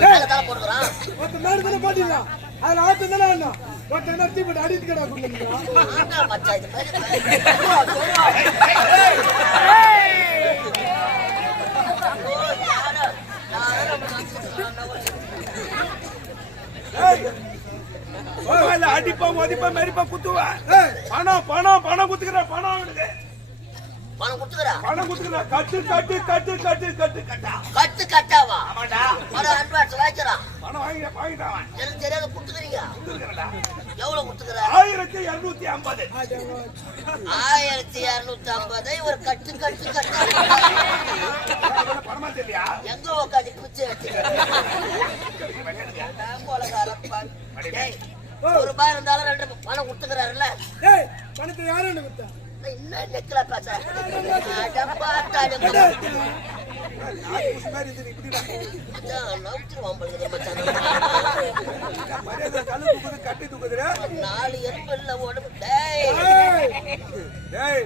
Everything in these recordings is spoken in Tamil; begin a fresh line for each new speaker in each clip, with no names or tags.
ஒருத்தன் மேடு தானே போட்டிடலாம் அதுல தானே ஒருத்தன் என்ன போட்டு அடித்து
அடிப்பா மதிப்பா மெரிப்பா குத்துவா பணம் பணம் பணம் குத்துக்கிற பணம் அவனுக்கு
பணம் கொடுத்துக்கிறா.
பணம் கட்டு கட்டு கட்டு கட்டு கட்டு கட்டா.
கட்டு கட்டாவா?
ஆமாடா.
ஒரு அட்வான்ஸ் வாங்கிக்கிறான்
பணம் வாங்கி வாங்கிட்டான்
எனக்கு தெரியாத கொடுத்துக்கிறீங்க. எவ்வளவு கொடுத்துக்கிற?
ஆயிரத்தி இருநூத்தி ஐம்பது.
ஆயிரத்தி இருநூத்தி ஐம்பது ஒரு கட்டு கட்டு
பணமா
எங்க உட்காந்து பிச்சை எடுத்து? டேய், ஒரு ரூபாய் இருந்தாலும் ரெண்டு பணம் கொடுத்துக்கிறாருல்ல.
ஏய் பணத்தை யாரும் என்ன கொடுத்தா
இன்னும் நெக்கில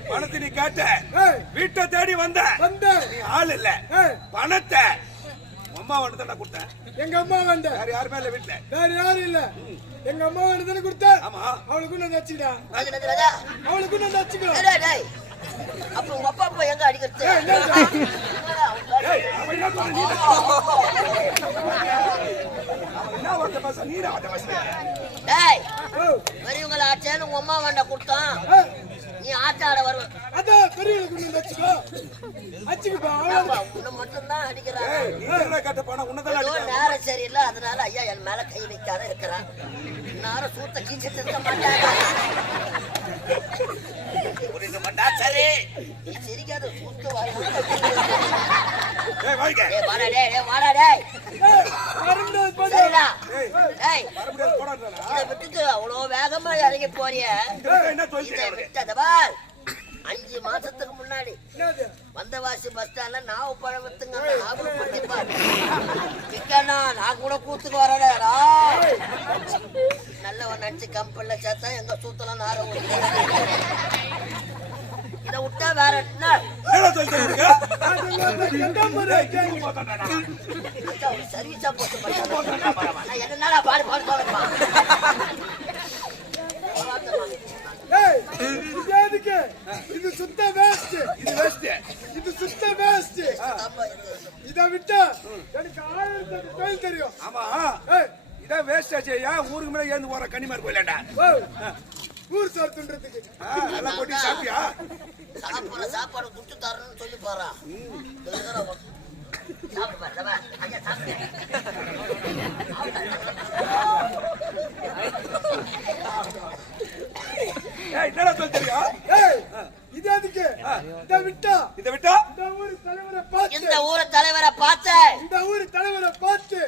பணத்தை நீ கேட்ட. வீட்டை தேடி வந்த.
வந்த.
நீ ஆள் இல்ல. பணத்தை அம்மா வந்து தான் கொடுத்தேன்.
எங்க அம்மா வந்த?
வேற யாருமே இல்ல வீட்டுல?
வேற யாரும் இல்ல. எங்க அம்மா வந்து தானே கொடுத்த
ஆமா.
அவளுக்கு நான்
ராஜா?
அவளுக்கு நான் வச்சுக்கோ
டேய், டேய். அப்ப உங்க அப்பா அப்பா எங்க அடிக்கிறது. டேய்,
ஓ
பெரியவங்கள ஆச்சேன்னு உங்க அம்மா வேண்ட கொடுத்தான். நீ ஆட்ட ஆட வருவ.
அதான் வச்சுக்கோ வச்சுக்கப்பா
உன்னை
நீ என்னடா கேட்ட பணம்? உன்னதானே.
நேரம் சரியில்லை அதனால ஐயா என் மேல கை வைக்காத இருக்கிறான். நேரம் சூத்த கீச்சிட்டு இருக்க மாட்டாங்க
புரியுது மாட்டா? சரி.
நீ சிரிக்காத சூத்து அவ்வளோ வேகமா இறங்கி போறிய. அஞ்சு மாசத்துக்கு முன்னாடி? வந்தவாசி பஸ் ஸ்டாண்ட்ல நாவு பழம் வித்துங்க அந்த நாவல் பத்தி பாரு. சிக்கனா நான் கூட கூத்துக்கு வரடா நல்லவன் நினைச்சு கம்பெனில சேர்த்தா எங்க சூத்தலாம் நார இதை விட்டா வேற சர்வீஸா போட்டு என்னடா பாடு பாடு சொல்லுமா
இது எதுக்கு? இது சுத்த வேஸ்ட்
இது waste.
இது சுத்த வேஸ்ட் இத விட்டா எனக்கு ஆயிரத்தி தொழில் தெரியும்.
ஆமா.
ஏய்,
இதான் வேஸ்ட் ஆச்சு. ஏன் ஊருக்கு மேல ஏந்து போற கன்னிமார் போயிலாண்டா
ஓ, ஊர் சோறு துண்டுறதுக்கு
எல்லாம் கொட்டி சாப்பிட்டியா?
சாப்பிடுற சாப்பாடு துட்டு தரணும்னு சொல்லி போறா. சாப்பிடு
என்னடா தொழில் தெரியும்?
ஏய், இது எதுக்கு? இத விட்டா?
இதை விட்டா?
இந்த ஊர் தலைவரை பார்த்து.
இந்த ஊர தலைவரை பார்த்த.
இந்த ஊர் தலைவரை பார்த்து.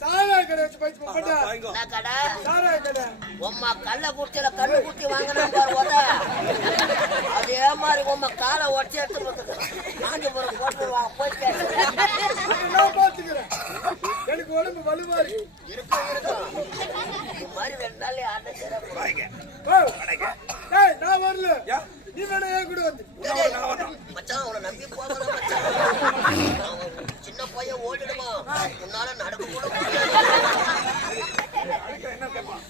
சாராய கடை வச்சு.
என்ன கடை
சாராய கடை.
உம்மா கள்ள குடிச்சல கண்ணு குத்தி வாங்கினா பாரு அதே மாதிரி உம்மா காலை உடச்சி எடுத்து கொடுத்துரு காஞ்சிபுரம் போட்டுருவாங்க போய் கேட்டு
அதை நான் பாத்துக்கிறேன் எனக்கு உடம்பு வலுவா இருக்கு
இருக்கும் இருக்கும் இது மாதிரி ரெண்டு நாள் ஆட்ட சிறப்பு
வாங்க
ஓ, ஏய், நான் வரல
ஏன்?
நீ வேணா என் கூட வந்து
டேய், மச்சான் உன்னை நம்பி போகாத மச்சான் அவன் சின்ன பையன் ஓடிடுவான் உன்னால நடக்க கூட முடியாது
என்ன கேட்பான்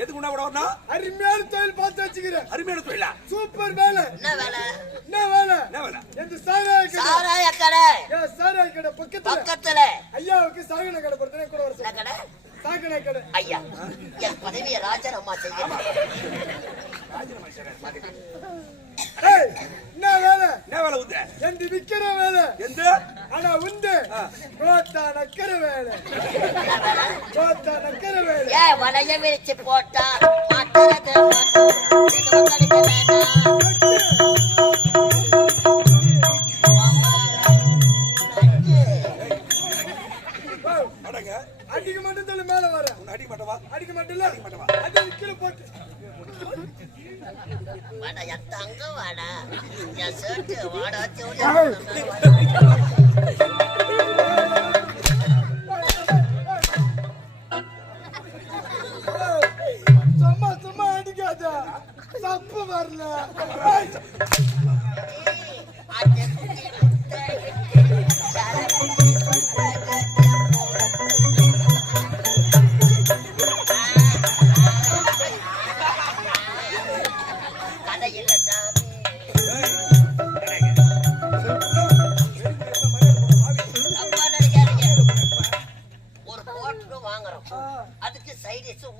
எதுக்கு உண்டா கூட வரணும்?
அருமையான தொழில் பார்த்து வச்சுக்கிறேன்.
அருமையான தொழிலா?
சூப்பர் வேலை.
என்ன வேலை?
என்ன வேலை?
என்ன வேலை?
எந்த சாராய கடை?
சாராய கடை.
ஏன் சாராய கடை பக்கத்துல.
பக்கத்துல.
ஐயாவுக்கு சாகன கடை பொறுத்தனே கூட வர
என்ன
சொல்லு.
கடை
சாகன கடை.
ஐயா என் பதவியை ராஜன் அம்மா செய்யணும்
ஏய் என்ன வேலை?
என்ன வேலை உந்த
எந்த விக்கிற வேலை.
எந்த?
ஆனா உண்டு. ரோத்தா நக்கிற வேலை ரோத்தா நக்கிற வேலை
ஏன் வளைய விரிச்சு போட்டா உங்களுக்கு வேணாம்.
ஓ,
அடங்க.
அடிக்க மட்டும் சொல்லி மேல வர.
அடிக்க மாட்டவா
அடிக்க மாட்டல
அடிக்க மாட்டவா
அது விக்கிற போட்டு.
வாடா, என் தங்கம் வாடா. என் shirt வாடா,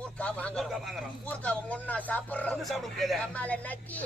ஊர்க்கா வாங்குறோம். ஊர்க்கா ஒன்னா சாப்பிடுறோம்.
சாப்பிட முடியாது.
நம்மளால நக்கி.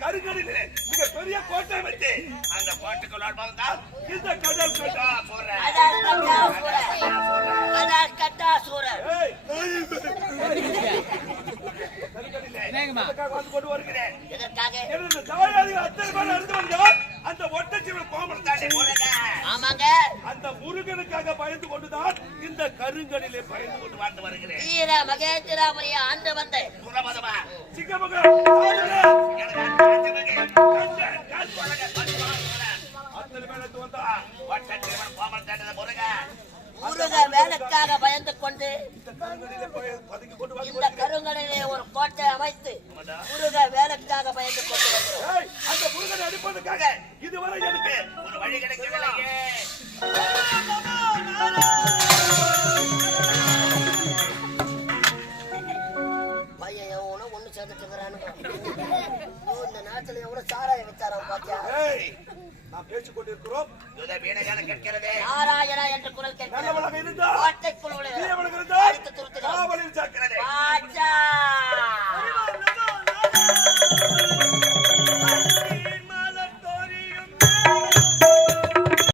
கருங்கடலிலே மிக பெரிய கோட்டை வச்சு அந்த கோட்டைக்குள்ளால் வந்தால் இந்த கடல் கட்டா சொல்றேன்
கடல் கட்டா சூரன்.
கருங்கடலிலே வந்து கொண்டு வருகிறேன் தாயாரிகள் அத்தனை பேர் அறிந்து வந்தால் அந்த ஒட்டச்சிவன் தாண்டி போனேன்
ஆமாங்க.
அந்த முருகனுக்காக பயந்து கொண்டுதான் இந்த கருங்கடலை பயந்து கொண்டு வாழ்ந்து வருகிறேன்.
வீர மகேந்திராபுரிய ஆண்டு வந்த
இந்த
கருங்கடலிலே ஒரு கோட்டை அமைத்து முருக வேலைக்காக பயந்து கொண்டு வருகிறோம்
ஏய், அந்த முருகனை அடிப்பதற்காக இதுவரை எனக்கு ஒரு வழி
பையன் எவனோ ஒண்ணு இந்த நாட்டுல எவ்வளவு பாத்தியா?
நாம் பேசிக் கொண்டிருக்கிறோம்.
நாராயணா என்ற குரல் கேட்கிறது